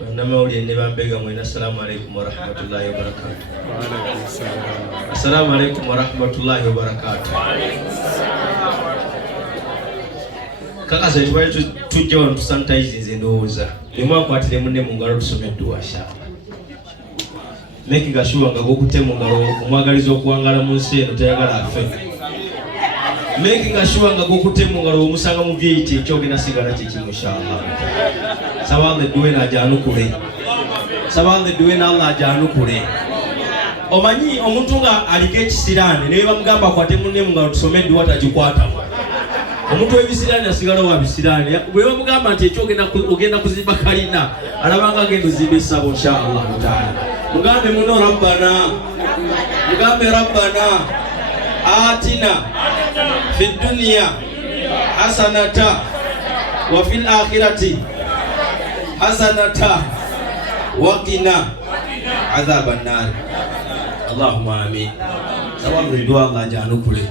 namawulire ne bambega mwena assalamu alaikum warahmatullahi wabarakatuh. Assalamu alaikum warahmatullahi wabarakatuh. Kaka se twali tujja wano tusanitize nze ndowooza nemwakwatire munne mu ngalo tusome dduwa sha making sure nga gokute mu ngalo omwagaliza okuwangala mu nsi eno tayagala afe, making sure nga gokute mu ngalo omusanga mu vyeti ekyogenda sigala kyekimu inshallah. Sabale duwe na janukule, sabale duwe na Allah janukule. Omanyi omuntu nga aliko ekisirani naye bamugamba akwate munne mu ngalo tusome dduwa tagikwata. Omuntu w'ebisirani asigala wa bisirani bwe bamugamba nti ekyogenda kuzimba kalina alabanga agenda ozimba essabo inshallah taala. Mugambe muno rabbana, mugambe rabbana atina fid dunya hasanata wa fil akhirati hasanata wa qina adhaban nar. Allahumma amin. Sababu ndio Allah janukule.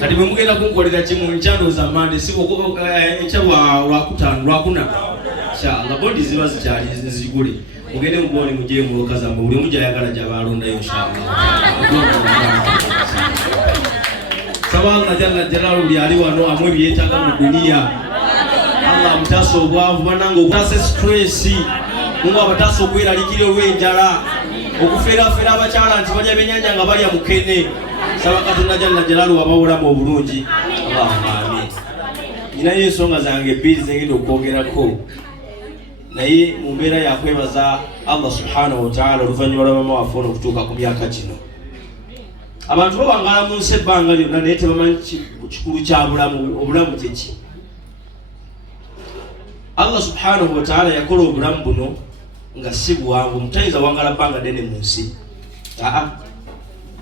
Kati mugenda kunkolera kimu nkyalo za mande siko ekyawa lwakutano lwakuna inshallah bodi ziba zikyali zigule mugende mubone mujye mu lokaza mu buli mujya yagala jabalonda inshallah. Sabanga jalla jalalu yali wano amwe byetaga mu dunia. Allah mtaso obwavu banango kwase stress mungu abataso kwera likire wenjala okufera fera abakyala nti balya benyanja nga balya mukene. Saba Katonda jalla jalalu wabawulamu obulungi. Allahumma amin. Nina ensonga zange bbiri zengenda okwogerako naye mu mbeera yakwebaza Allah subhanahu wa ta'ala oluvannyuma lwa mama waffe okutuuka ku myaka kino. Abantu babangala mu nsi ebbanga lyonna naye tebamanyi kikulu kya obulamu kyeki. Allah subhanahu wa ta'ala yakola obulamu buno nga si buwangu, mutayinza wangala bbanga ddene mu nsi.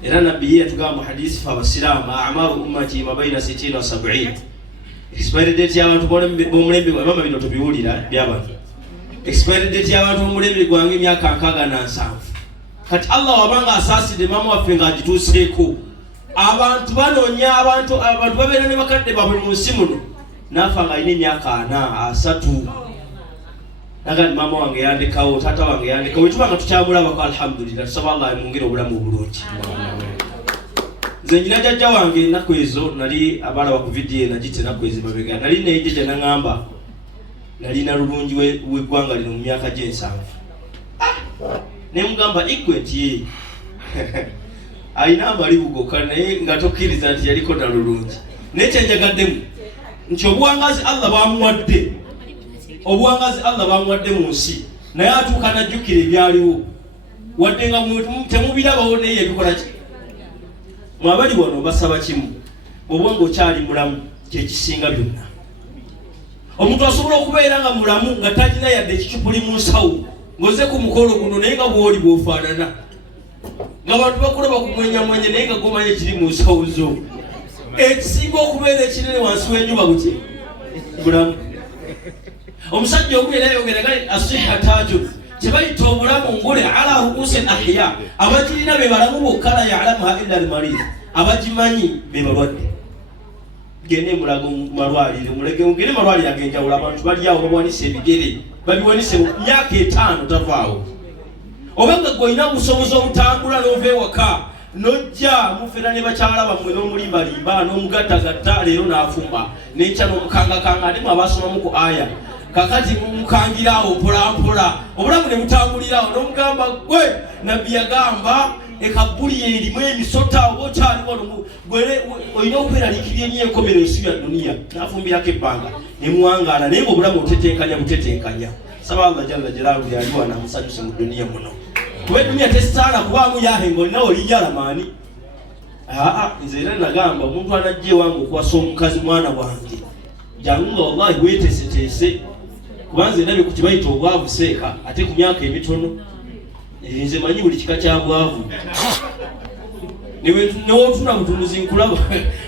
Era nabbi yatugamba mu hadisi fa abasiraamu a'maru ummati ma baina 60 wa 70. Expiry date y'abantu b'omulembe gwa mama bino tubiwulira by'abantu. Expiry date y'abantu b'omulembe gwange emyaka 67. Kati Allah wabanga asaside mama waffe ng'agituuseeko. Abantu banoonya abantu babeera ne bakadde baabwe mu nsi muno. Nafa nga alina emyaka 43. Nagandi mama wange yandikawo, tata wange yandikawo. Wetubanga tukyamulabako alhamdulillah, tusaba Allah amwongere obulamu obulungi. Nze nyina jjajja wange ennaku ezo nali abalaba ku vidiyo nagite ennaku ezo mabega. Nali naye gye naŋŋamba nalina lulungi w'eggwanga lino mu myaka gye 7. Ne mugamba igwe nti alina amalibu gokka naye nga tokkiriza nti yaliko na lulungi. Naye kyenjagaddemu nti obuwangazi Allah bamuwadde. Obuwangazi Allah bamuwadde mu nsi naye atuuka najjukira ebyaliwo wadde nga temubirabawo naye yabikola ki. Mwabali wano basaba kimu obwanga okyali mulamu kyekisinga byonna. Omuntu asobola okubeera nga mulamu nga talina yadde ekicupuli mu nsawo ng'oze ku mukolo guno naye nga bw'oli bw'ofaanana nga abantu bakulaba kumwenyamwenya naye nga gomanya ekiri mu nsawo zo. Ekisinga okubeera ekinene wansi w'enjuba buki mulamu. Omusajja ogubeera yogeraga asiha taaju tebayita obulamu ngule ala rukusi ahya. Abagirina be balamu bokka la ya'lamuha illa al-marid. Abagimanyi be balwadde. Gende mulago malwalire mulege ngene malwalire agenjawula abantu bali awo bawanise ebigere babiwanise myaka 5 tavaawo. Obanga goyina busobozi obutambula n'ove waka nojja mufera ne bakyala bamwe n'omulimba limba n'omugattagatta leero n'afumba n'enkya n'omukangakanga alimu abasomamu ku aya. Kakati mukangirawo mpolampola obulamu ne butambulirawo n'omugamba gwe nabbi yagamba ekabuli erimu emisota oba okyali wano olina okweraliikirira ennyo enkomerero ya duniya. N'afumbirako ebbanga ne muwangaala naye ng'obulamu butetenkanya butetenkanya. Saba Allah jalla jalaaluhu yali wano amusanyuse mu duniya muno. Kuba duniya tesaana kubaamu yahenga olina olijala maani. Nze era nagamba omuntu anajja ewange okuwasa omukazi mwana wange jangu nga wallahi weeteeseteese kuba nze ndabye ku kibayita obwavu seeka ate ku myaka emitono. Nze manyi buli kika kya bwavu newootuna butunuzi nkulaba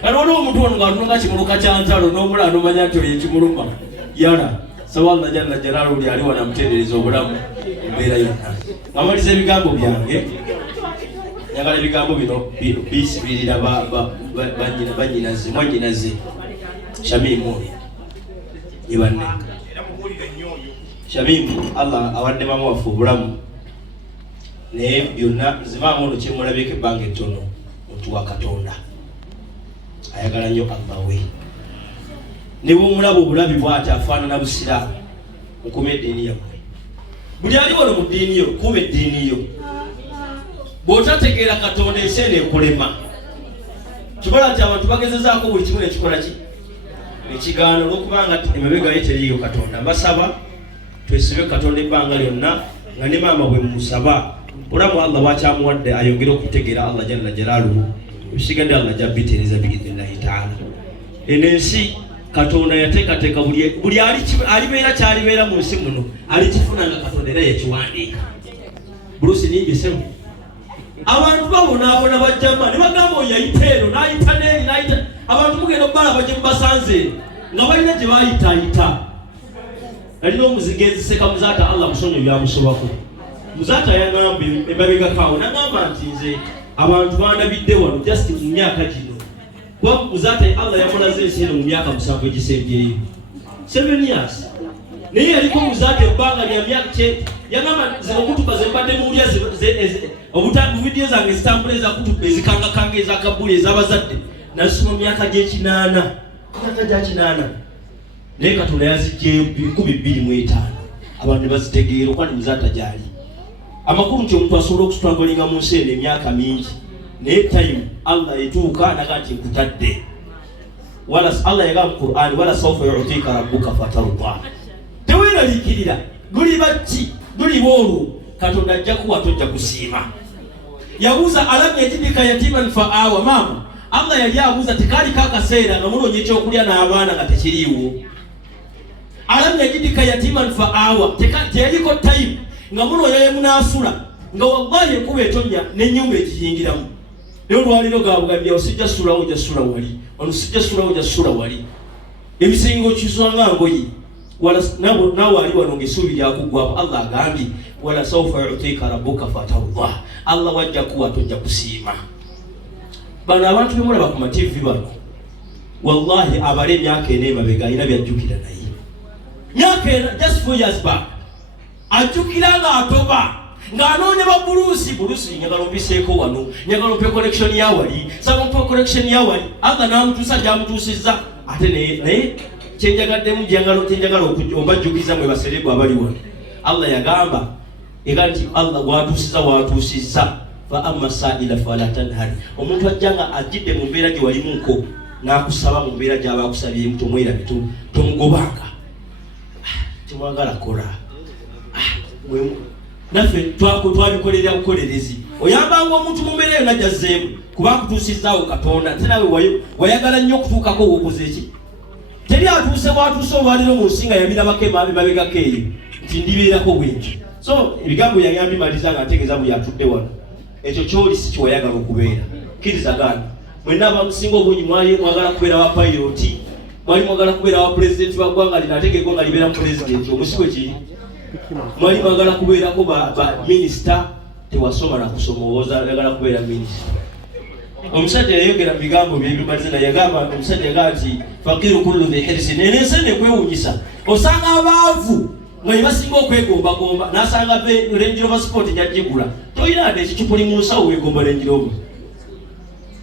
alwaliwo omuntu ono ng'atunanga kimuluka kya ntalo n'omulala n'omanya nti oyo ekimuluma yala. Saba Allah jalla jalaaluhu yali wano amutendereza obulamu embeera yonna. Amaliza ebigambo byange njagala ebigambo bino bisibirira banyinaze mwanyinaze Shamimu ye banne Shamim Allah awadde mama waffe obulamu naye byonna nzimaamu ono kyemulabeko ebbanga ettono omuntu wa Katonda ayagala nnyo Allah we ne bw'omulaba obulabi bw'ati afaanana busiraamu mukume eddiini yammwe buli ali wano mu ddiini yo kuuma eddiini yo bw'otategeera Katonda ensi eno ekulema kibala nti abantu bagezezaako buli kimu nekikola ki ekigaana olw'okubanga emabega ye teriyo Katonda. Mbasaba twesibe Katonda ebbanga lyonna nga ne maama bwe musaba olamu Allah bwakyamuwadde ayongere okutegeera Allah jalla jalaaluhu ebisigadde Allah jabbitereza biidhnillahi taala. Eno ensi Katonda yateekateeka buli alibeera kyalibeera mu nsi muno alikifuna nga Katonda era yakiwandiika. Bruce ningesemu abantu babonaabona bajjama ne bagamba oyo yayita eno n'ayita n'eri n'ayita abantu mugenda obbala bajje mubasanze nga balina gye baayitaayita. Alina omuzigenzi seka muzaata Allah musonyo byamusobako. Muzaata yagamba emabegakaawo n'agamba nti nze abantu bandabidde wano just mu myaka gino kuba muzaata Allah yamulaze ensi eno mu myaka 7 egisembyeyo 7 years. Naye yaliko muzaata ebbanga lya myaka yagamba zino kutuba zembadde muwulya obutambu vidiyo zange zitambula ezakutuba ezikangakanga ezakabuli ez'abazadde nasoma myaka gy'ekinaana myaka gya kinaana naye Katonda yazijjeyo 2025 abantu ne bazitegeera okwani muzaata gyali. Amakulu nti omuntu asobola okusitwangalinga mu nsi eno emyaka mingi naye time Allah etuuka naga nti nkutadde wala Allah yagamba mu Qur'an wala sawfa yu'tika rabbuka fatarda. Teweeraliikirira luli baki luli boolwo Katonda ajja kuwa tojja kusiima. Yabuuza alam yajidika yatiman fa'awa maama Allah yali abuuza tekaali kaakaseera nga munoonye ekyokulya n'abaana nga tekiriiwo. Alam yajidika yatiman fa'awa teyaliko time nga munoonye ye munaasula nga wallahi enkuba etonnya n'ennyumba ekiyingiramu. Naye olwaliro gaabugambye osijja sulawo ojja sula wali ono sijja sulawo ojja sula wali ebisingo kiswanga ngoyi wala nawe ali wano ng'essuubi lyakugwapo Allah agambye wala sawfa yu'tika rabbuka fatarda. Allah wajja kuwa tojja kusiima. Bano abantu bemulaba ku mativi bano wallahi abale emyaka eno emabega alina byajjukira naye myaka eno just 4 years back ajjukira nga atoba ng'anoonya ba buluusi njagala ombiseeko wano njagala ompe connection ya wali saba ompe connection ya wali Allah n'amutuusa gy'amutuusizza ate naye kyenjagaddemu kyenjagala obajjukiza mwe baserebwa abali wano. Allah yagamba ega nti Allah watuusizza fa amma sa'ila fala tanhar. Omuntu ajjanga ajjidde mu mbeera gye walimuko n'akusaba mu mbeera gy'aba akusabyemu tomwerabe tomugobanga temwagala kola naffe twabikolera bukolerezi oyambanga omuntu mu mbeera eyo najjazzeemu kuba akutuusizaawo Katonda ate nawe wayagala nnyo okutuukako wokoze eki teri atuuse bwatuuse olwaliro mu nsi nga yabirabako emabegako eyo nti ndibeerako bwentyo. So ebigambo yagambye maliza nga ntegeeza bwe yatudde wano ekyo kyoli si kiwayagala okubeera kkiriza gana mwenna abamusinga obungi mwali mwagala kubeera wa piloti mwali mwagala kubeera wa pulezidenti wa ggwanga lino ategeeko nga libeera mu pulezidenti omusigo kiri mwali mwagala kubeerako ba minisita tewasoma na kusoma oyagala kubeera minisita. Omusajja yayogera mu bigambo bye bimaliza yagamba omusajja yagamba nti fakiru kullu dhi hirsi nenensi nekwewunyisa osanga abaavu nga basinga okwegombagomba n'asanga Range Rover Sport jajjigula toyina ate ekikipuli mu nsawo weegomba Range Rover.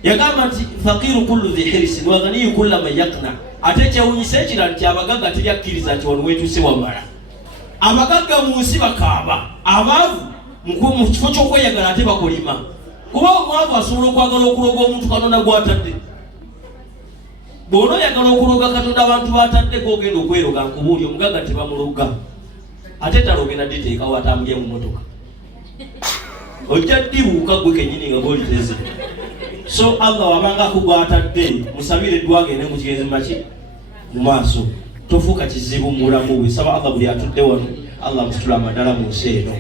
Yagamba nti fakiru kullu dhi hirsi waghaniyu kulla man yakna ate ekyewunyisa ekirala nti abagagga teryakkiriza nti wano weetuuse wamala. Abagagga mu nsi bakaaba abaavu mu kifo ky'okweyagala ate bakolima kuba omwavu asobola okwagala okuloga omuntu Katonda gw'atadde. Bw'ona oyagala okuloga Katonda abantu b'atadde k'ogenda okweroga nkubuuli omugagga tebamuloga ate talogenda diteekawo atambulye mu motoka ojja ddibuuka gwe kennyini nga bwoliteze. So Allah wabangako gw'atadde musabire eddwage ne mukigenzi maki mu maaso tofuuka kizibu mu bulamu bwe. Saba Allah buli atudde wano Allah amusitula amadala mu nsi eno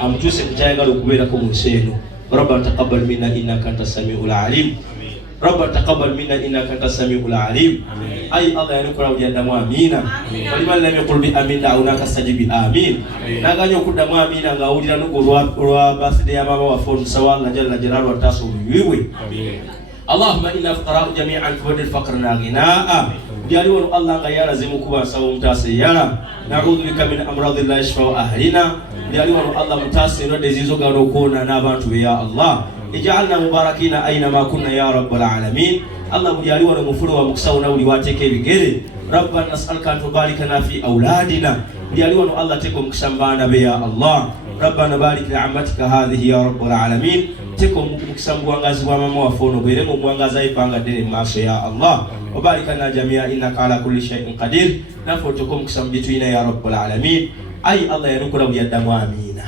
amutuuse ku kyayagala okubeerako mu nsi eno. ربنا تقبل منا انك انت السميع العليم ربنا تقبل منا انك انت السميع العليم اي الله ينكر وجدنا امين ولمن لم يقل بامين دعوناك استجب امين naganyo kudamu amina ngawulira lwa birthday ya mama wa fon sawalla jalla jalalu tasu wiwi Allahumma inna fuqara jami'an fadil faqrna ghinaa byali wano Allah nga yalaze mu kuba sawo mutase yala na'udhu bika min amradi la yashfa'u ahlina byali wano Allah mutase ndwadde zizogala okuwona n'abantu be ya Allah ij'alna mubarakina aina ma kunna ya rabbal alamin Allah byali wano mufulu wa mukusawo na uli wateke ebigere rabbana nas'aluka an tubarikana fi auladina byali wano Allah teko mukishambana be ya Allah rabbana barik li ammatika hadhihi ya rabbal alamin teko mukisambuwangazi bwa mama wafono bwere mu mwangaza ipanga dere maso ya Allah wabarikana jamia innaka ala kulli shay'in qadir nafo teko mukisambitu ina ya rabbal alamin ay Allah yanukula byaddamu amina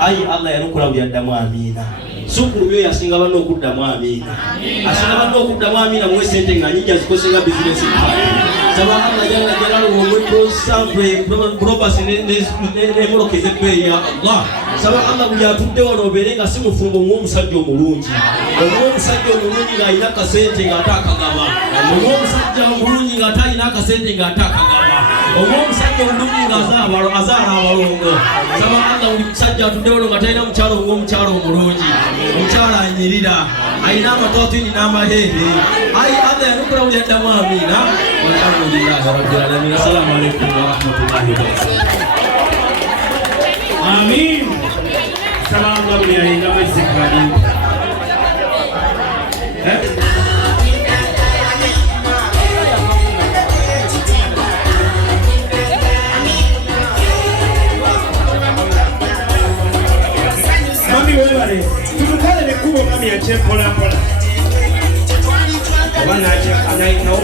ay Allah yanukula byaddamu amina sukuru byo yasinga bano okuddamu amina asinga bano okuddamu amina mwe sente nga nyingi azikosenga business saba Allah jalla jalaluhu omwe sample probasi ne mulokeze pe ya Allah saba Allah buyatudde wano oberenga si mufumbo ng'omusajja omulungi omusajja omulungi ng'alina akasente ng'atakagaba omusajja omulungi ng'atalina akasente ng'atakagaba omusajja omulungi ng'azaala abalongo saba Allah buli musajja atudde wano nga talina mukyalo ng'omukyalo omulungi omukyalo anyirira alina amatwatwini n'amaheere ayi Allah yanukula buli addamu amina walhamdulillahi rabbil alamin assalamu alaikum warahmatullahi wabarakatuh amin salamu alaykum ya mazikari mami wewe tumukale nekubo mami ya chempola pola wana anaitao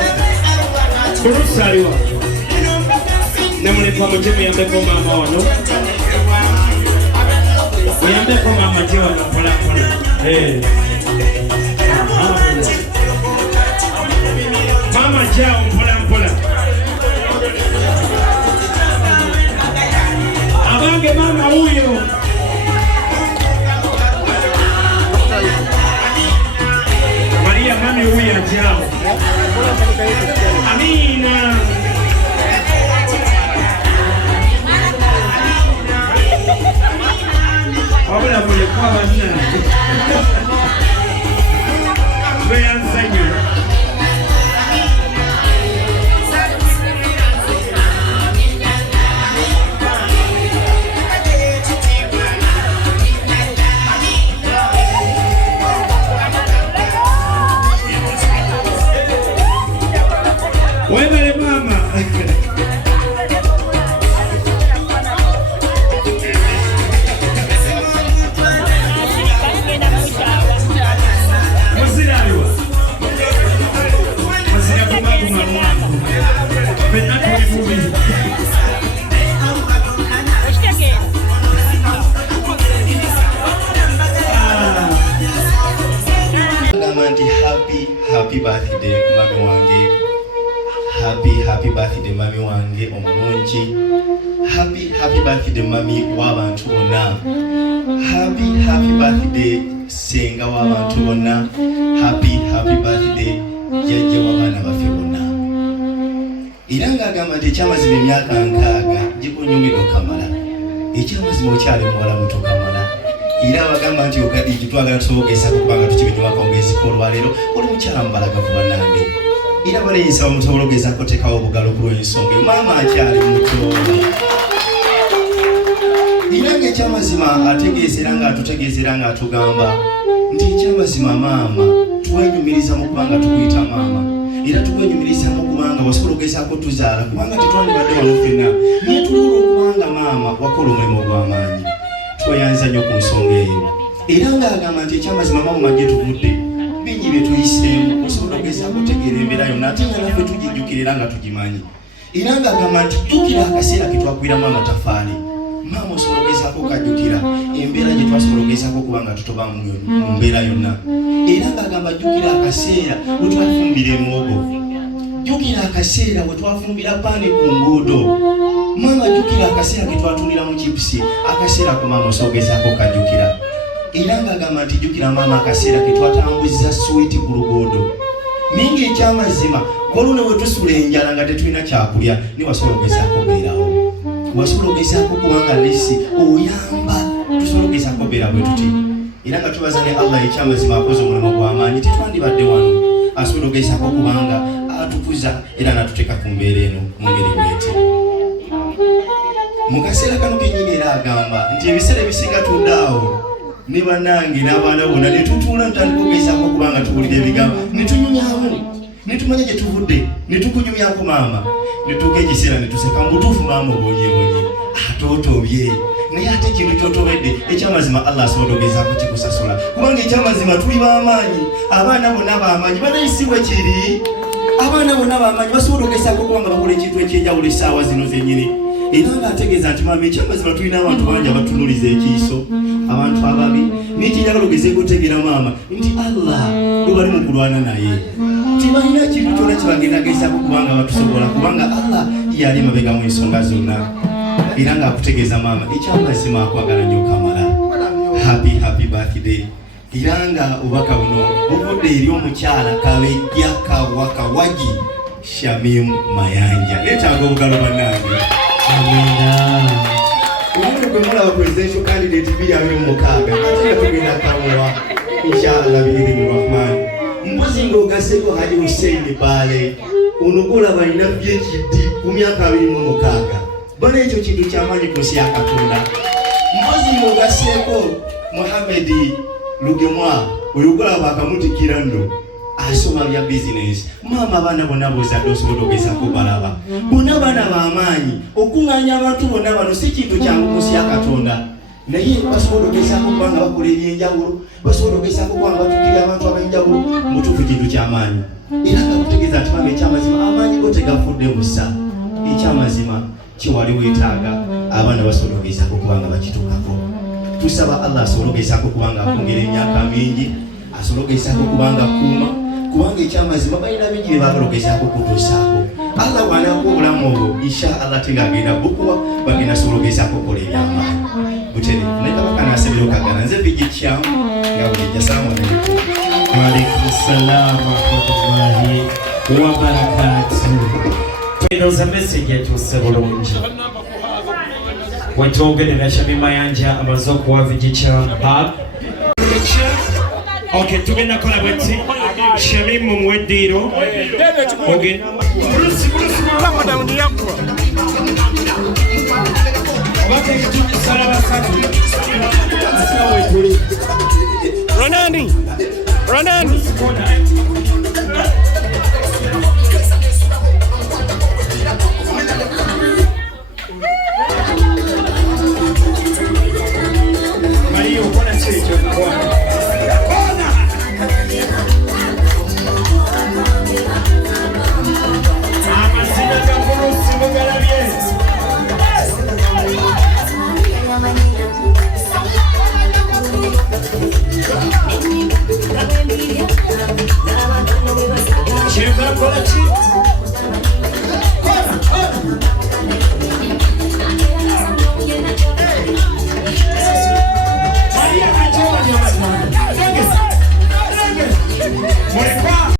kurusaliwa namulekwa mutemu yambeko mama wano uyambeko mama tiwa na pola pola mama jao pola pola abange mama huyo Maria mami huyo jao amina wabula mule kwa wana weyansanyo webale mama musiraliwa musira kumakumaluwangu penatulimubi gamba nti happy birthday mami wange happy birthday mami wange omulungi happy birthday mami w'abantu bonna happy birthday senga w'abantu bonna happy birthday jjajja w'abaana baffe bonna era ng'agamba nti ekyamazima emyaka 6 gikunyumidde okamala ekyamazima okyali muwala muto kamala era abagamba nti okaddi kitwagala tusobogesa kubanga tukibinyumako ng'eziko olwaleero oli mukyala mubalagavu bannange era baleyisa omusobola ogezaako tekawo obugalo ku lw'ensonga maama akyali muto era ng'ekyamazima ategeezera ng'atutegeezera ng'atugamba nti ekyamazima maama twenyumiriza mu kubanga tukuyita maama era tukwenyumiriza mu kubanga wasobola ogezaako tuzaala kubanga tetwandibadde wano ffenna naye tulabula okubanga maama wakola omulimu ogw'amaanyi tweyanza nnyo ku nsonga eyo era ng'agamba nti ekyamazima maama majje tuvudde bingi bye tuyiseemu osobola ogezaako otegeera embeera yonna ate nga naffe tugijjukirira nga tugimanyi era ng'agamba nti jjukira akaseera ke twakwiramu amatafaali maama osobola ogezaako okajjukira embeera gye twasobola ogezaako okuba nga tutoba mu mbeera yonna era ng'agamba jjukira akaseera bwe twafumbira emwogo jjukira akaseera bwe twafumbira paani ku nguudo maama jjukira akaseera ke twatulira mu chipusi akaseera ku maama osobola ogezaako okajjukira era ng'agamba nti jjukira maama akaseera ke twatambuziza suwiti ku luguudo ninga ekyamazima oluna bwe tusula enjala nga tetulina kyakulya ni wasobola ogezaako obeerawo wasobola ogezaako kubanga lesi oyamba tusobola ogezaako obeera bwe tuti era nga tubaza ne Allah ekyamazima akoze omulimu gw'amaanyi tetwandibadde wano asobola ogezaako kubanga atukuza era natuteka ku mbeera eno mu ngeri bwete. Mu kaseera kano kenyini era agamba nti ebiseera ebisinga tuddaawo ne bannange n'abaana bonna ne tutuula ntandika okugezaako kubanga tuwulira ebigambo ne tunyumyamu ne tumanya gye tuvudde ne tukunyumyako maama ne tuuka ekiseera ne tuseka mu butuufu maama obonyebonye ate otobye naye ate ekintu ky'otobedde ekyamazima Allah asobola ogezaako kikusasula kubanga ekyamazima tuli b'amaanyi abaana bonna b'amaanyi banayisibwe kiri abaana bonna b'amaanyi basobola ogezaako kubanga bakola ekintu ekyenjawulo essaawa zino zennyini era ng'ategeeza nti maama ekyamazima tulina abantu bangi abatunuliza ekiiso abantu ababi n'ekinjagala ogezeeko otegeera maama nti Allah gwe bali mu kulwana naye tibalina kintu kyona kibagendagezako kubanga batusobola kubanga Allah yali mabega mu ensonga zonna era ng'akutegeeza maama ekyamazima akwagala nnyo kamala happy birthday era nga obubaka buno buvudde eri omukyala Kabejja Kawagi Shamim Mayanja neetaaga obugalo bannange omuntu gwe mulaba presidential candidate 2026 ate nga tugenda kamuwa inshallah biidhini rahman mbuzi ng'ogasseko Haji Hussein Baale onogola balina PhD ku myaka 26 bana ekyo kintu ky'amaanyi ku nsi ya Katonda mbuzi ng'ogasseko Mohamed Lugemwa oyogola bakamutikira nno asoma bya business maama abaana bonna bozadde osobola ogezaako balaba bonna baana b'amaanyi okuŋŋaanya abantu bonna bano si kintu kyangu ku nsi ya Katonda naye basobola ogezaako kubanga bakola ebyenjawulo basobola ogezaako kubanga batukira abantu ab'enjawulo mutuufu kintu ky'amaanyi era nga kutegeeza nti maama ekyamazima amaanyi go tegafudde busa ekyamazima kiwali weetaaga abaana basobola ogezaako kubanga bakituukako tusaba Allah asobola ogezaako kubanga akwongera emyaka mingi asobola ogezaako kubanga kuuma kubanga ekyamazima balina bingi bye baagala ogezaako kutuusaako Allah bw'anaako obulamu obwo inshallah tegagenda bukuwa bagenda asobola ogezaako okukola ebyamaanyi butere naye kabaka n'asabira okagana nze bigi kyamu nga bulijja salaamu alaykum. Waalaikum salaam wa rahmatullahi wa barakatuh. Enoza message etuuse bulungi wetwogerera Shamim Mayanja amaze okuwa Vigicam Hub. Okay, tugenda kola bweti Shamim mumweddiiro ogenda Ramadan yako wake kitunji salama satu Ronani